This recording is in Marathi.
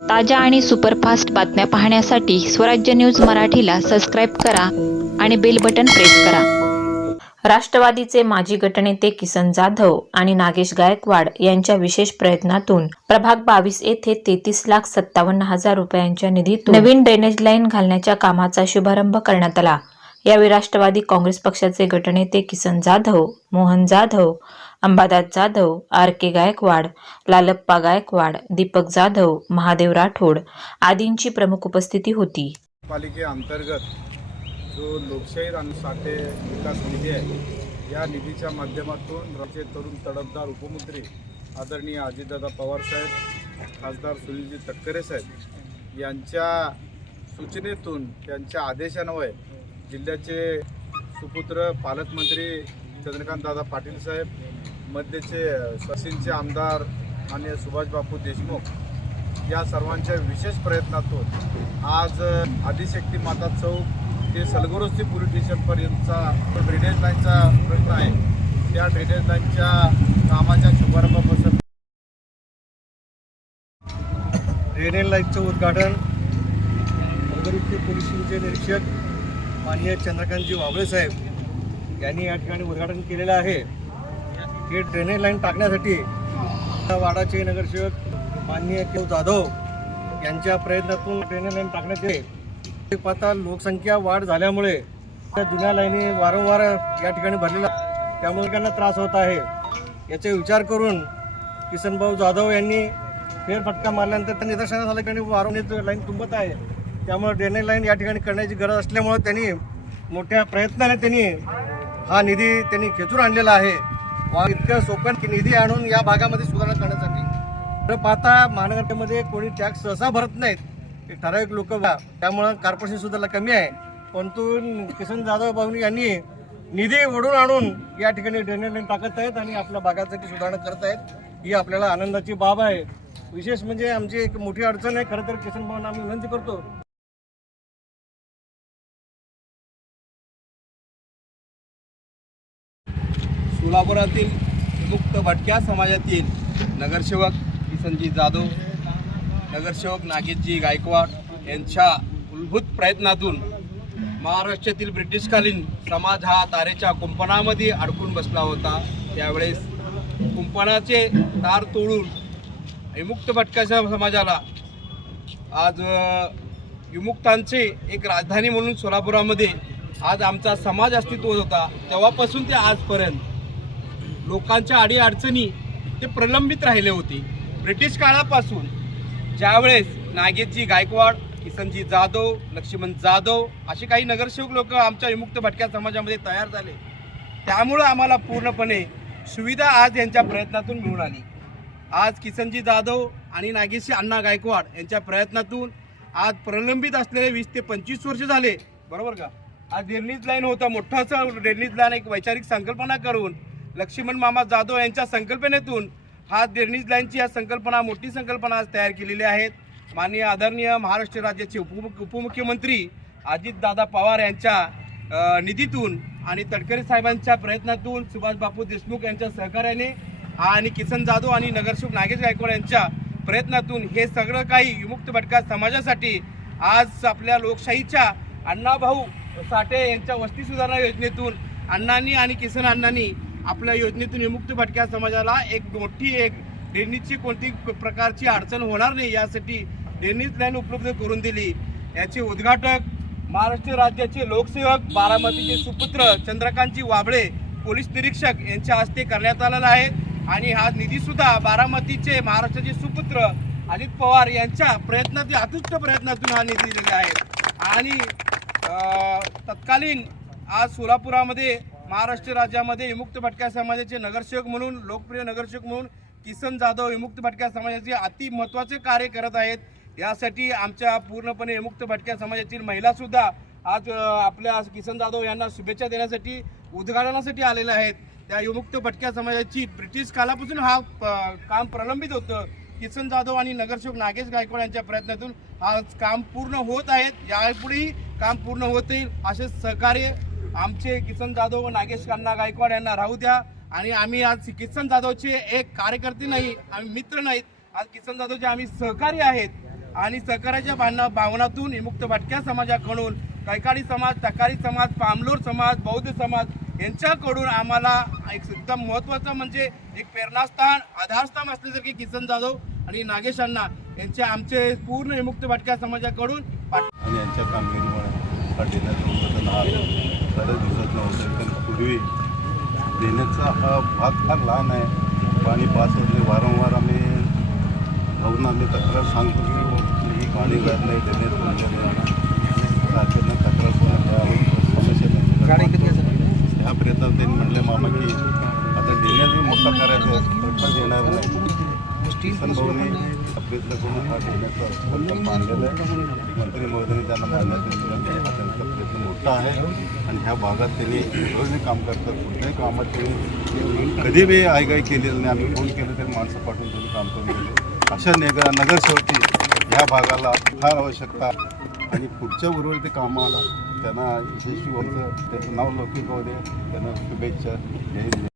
ताज्या आणि सुपरफास्ट बातम्या पाहण्यासाठी स्वराज्य न्यूज मराठीला सबस्क्राईब करा आणि बेल बटन प्रेस करा. राष्ट्रवादीचे माजी गटनेते किसन जाधव आणि नागेश गायकवाड यांच्या विशेष प्रयत्नातून प्रभाग बावीस येथे तेहतीस लाख सत्तावन्न हजार रुपयांच्या निधीतून नवीन ड्रेनेज लाईन घालण्याच्या कामाचा शुभारंभ करण्यात आला. यावेळी राष्ट्रवादी काँग्रेस पक्षाचे गटनेते किसन जाधव मोहन जाधव अंबादास जाधव आर के गायकवाड लालप्पा गायकवाड दीपक जाधव महादेव राठोड आदींची प्रमुख उपस्थिती होती. पालिकेअंतर्गत जो लोकशाही आणि साठे विकास निधी आहे या निधीच्या माध्यमातून राज्य तरुण तडफदार उपमंत्री आदरणीय अजितदादा पवारसाहेब खासदार सुनीलजी तटकरे साहेब यांच्या सूचनेतून त्यांच्या आदेशान्वये जिल्ह्याचे सुपुत्र पालकमंत्री चंद्रकांतदादा पाटील साहेब मध्यचे सचिनचे आमदार आणि सुभाष बापू देशमुख या सर्वांच्या विशेष प्रयत्नातून आज आदिशक्ती माता चौक ते सलगोरस्ती पोलीस स्टेशनपर्यंतचा जो ड्रेनेज लाईनचा प्रश्न आहे त्या ड्रेनेज लाईनच्या कामाच्या शुभारंभापासून ड्रेनेज लाईनचं उद्घाटन नगरचे पोलिसांचे निरीक्षक माननीय चंद्रकांतजी वाबळे साहेब यांनी या ठिकाणी उद्घाटन केलेलं आहे. हे ड्रेनेज लाईन टाकण्यासाठी वाडाचे नगरसेवक माननीय केव जाधव यांच्या प्रयत्नातून ड्रेनेज लाईन टाकण्यात येते पाहता लोकसंख्या वाढ झाल्यामुळे त्या जुन्या लाईनी वारंवार या ठिकाणी भरलेल्या त्यामुळे त्यांना त्रास होत आहे. याचा विचार करून किसनभाऊ जाधव यांनी फेरफटका मारल्यानंतर त्या निदर्शनात आलं की वारंवार लाईन तुंबत आहे. त्यामुळे ड्रेनेज लाईन या ठिकाणी करण्याची गरज असल्यामुळे त्यांनी मोठ्या प्रयत्नाने त्यांनी हा निधी त्यांनी खेचून आणलेला आहे. वा इतकं सोपं की निधी आणून या भागामध्ये सुधारणा करण्यासाठी. तर पाहता महानगरपालिकेमध्ये कोणी टॅक्स सहसा भरत नाहीत. ठराविक लोक त्यामुळं कॉर्पोरेशन सुधारला कमी आहे. परंतु किसन जाधव भाऊनी यांनी निधी ओढून आणून या ठिकाणी ड्रेनेज लाईन टाकत आहेत आणि आपल्या भागासाठी सुधारणा करत आहेत. ही आपल्याला आनंदाची बाब आहे. विशेष म्हणजे आमची एक मोठी अडचण आहे. खरं तर किसन भाऊंना आम्ही विनंती करतो सोलापुरातील मुक्त भटक्या समाजातील नगरसेवक किसनजी जाधव नगरसेवक नागेशजी गायकवाड यांच्या मूलभूत प्रयत्नातून महाराष्ट्रातील ब्रिटिशकालीन समाज हा तारेच्या कुंपणामध्ये अडकून बसला होता. त्यावेळेस कुंपणाचे तार तोडून विमुक्त भटक्याच्या समाजाला आज विमुक्तांचे एक राजधानी म्हणून सोलापुरामध्ये आज आमचा समाज अस्तित्व होता. तेव्हापासून ते आजपर्यंत. लोकांच्या अडीअडचणी ते प्रलंबित राहिले होते. ब्रिटिश काळापासून ज्यावेळेस नागेशजी गायकवाड किसनजी जाधव लक्ष्मण जाधव असे काही नगरसेवक लोक आमच्या विमुक्त भटक्या समाजामध्ये तयार झाले. त्यामुळं आम्हाला पूर्णपणे सुविधा आज यांच्या प्रयत्नातून मिळून आली. आज किसनजी जाधव आणि नागेशजी अण्णा गायकवाड यांच्या प्रयत्नातून आज प्रलंबित असलेले वीस ते पंचवीस वर्ष झाले. बरोबर का? आज ड्रेनेज लाईन होता. मोठासा ड्रेनेज लाईन एक वैचारिक संकल्पना करून लक्ष्मण मामा जाधव यांच्या संकल्पनेतून हा ड्रेनेज लाईनची या संकल्पना मोठी संकल्पना आज तयार केलेली आहेत. माननीय आदरणीय महाराष्ट्र राज्याचे उपमुख उपमुख्यमंत्री अजितदादा पवार यांच्या निधीतून आणि तटकरे साहेबांच्या प्रयत्नातून सुभाषबापू देशमुख यांच्या सहकार्याने आणि किसन जाधव आणि नगरसेवक नागेश गायकवाड यांच्या प्रयत्नातून हे सगळं काही विमुक्त भटका समाजासाठी आज आपल्या लोकशाहीच्या अण्णाभाऊ साठे यांच्या वस्ती सुधारणा योजनेतून अण्णांनी आणि किसन अण्णांनी आपल्या योजनेतून विमुक्त भटक्या समाजाला एक मोठी एक ड्रेनेजची कोणती प्रकारची अडचण होणार नाही यासाठी ड्रेनेज लाईन उपलब्ध करून दिली. याचे उद्घाटक महाराष्ट्र राज्याचे लोकसेवक बारामतीचे सुपुत्र चंद्रकांतजी वाबळे पोलीस निरीक्षक यांच्या हस्ते करण्यात आलेला आहे. आणि हा निधीसुद्धा बारामतीचे महाराष्ट्राचे सुपुत्र अजित पवार यांच्या प्रयत्नातील अतुच्च प्रयत्नातून हा निधी दिलेला आहे. आणि तत्कालीन आज सोलापुरामध्ये महाराष्ट्र राज्यामध्ये विमुक्त भटक्या समाजाचे नगरसेवक म्हणून लोकप्रिय नगरसेवक म्हणून किसन जाधव विमुक्त भटक्या समाजाचे अति महत्त्वाचे कार्य करत आहेत. यासाठी आमच्या पूर्णपणे विमुक्त भटक्या समाजातील महिलासुद्धा आज आपल्या किसन जाधव यांना शुभेच्छा देण्यासाठी उद्घाटनासाठी आलेल्या आहेत. त्या विमुक्त भटक्या समाजाची ब्रिटिश कालापासून हा काम प्रलंबित होतं. किसन जाधव आणि नगरसेवक नागेश गायकवाड यांच्या प्रयत्नातून आज काम पूर्ण होत आहेत. यापुढेही काम पूर्ण होत येईल असे सहकार्य आमचे किसन जाधव व नागेश अण्णा गायकवाड यांना राहू द्या. आणि आम्ही आज किसन जाधवचे एक कार्यकर्ते नाही आम्ही मित्र नाहीत. आज किसन जाधवचे आम्ही सहकारी आहेत. आणि सहकार्याच्या भावना भावनातून विमुक्त भटक्या समाजाकडून कैकाडी समाज तकारी समाज पामलोर समाज बौद्ध समाज यांच्याकडून आम्हाला एक एकदम महत्त्वाचं म्हणजे एक प्रेरणास्थान आधारस्थान असल्यासारखे किसन जाधव आणि नागेश अण्णा यांचे आमचे पूर्ण विमुक्त भटक्या समाजाकडून आणि यांच्या कामगिरीमुळे बऱ्याच दिवसात नव्हतं पण पूर्वी देण्याचा हा भाग फार लहान आहे. पाणी पास होत नाही वारंवार आम्ही जाऊन आम्ही तक्रार सांगतो की पाणी जात नाही देण्यात सारख्यांना तक्रार समस्या नाही ह्या प्रयत्नात त्यांनी म्हणले मामा की आता देण्यात मोठा करायचा आहे मोठा देणार नाही. भाऊने प्रयत्न करून हा देण्याचा आहे मंत्री महोदयांनी त्यांना मान्यता त्यांचा प्रयत्न मोठा आहे आणि ह्या भागात त्यांनी रोजही काम करतात कुठल्याही कामात त्यांनी कधी बी आयगाई केलेलं नाही आम्ही फोन केलं तरी माणसं पाठवून त्यांनी काम करून दिलं. अशा नगर नगरसेवकी ह्या भागाला फार आवश्यकता. आणि पुढच्या उर्वरित कामाला त्यांना यशस्वी होतं त्याचं नाव लौकिक होऊ दे त्यांना शुभेच्छा. जय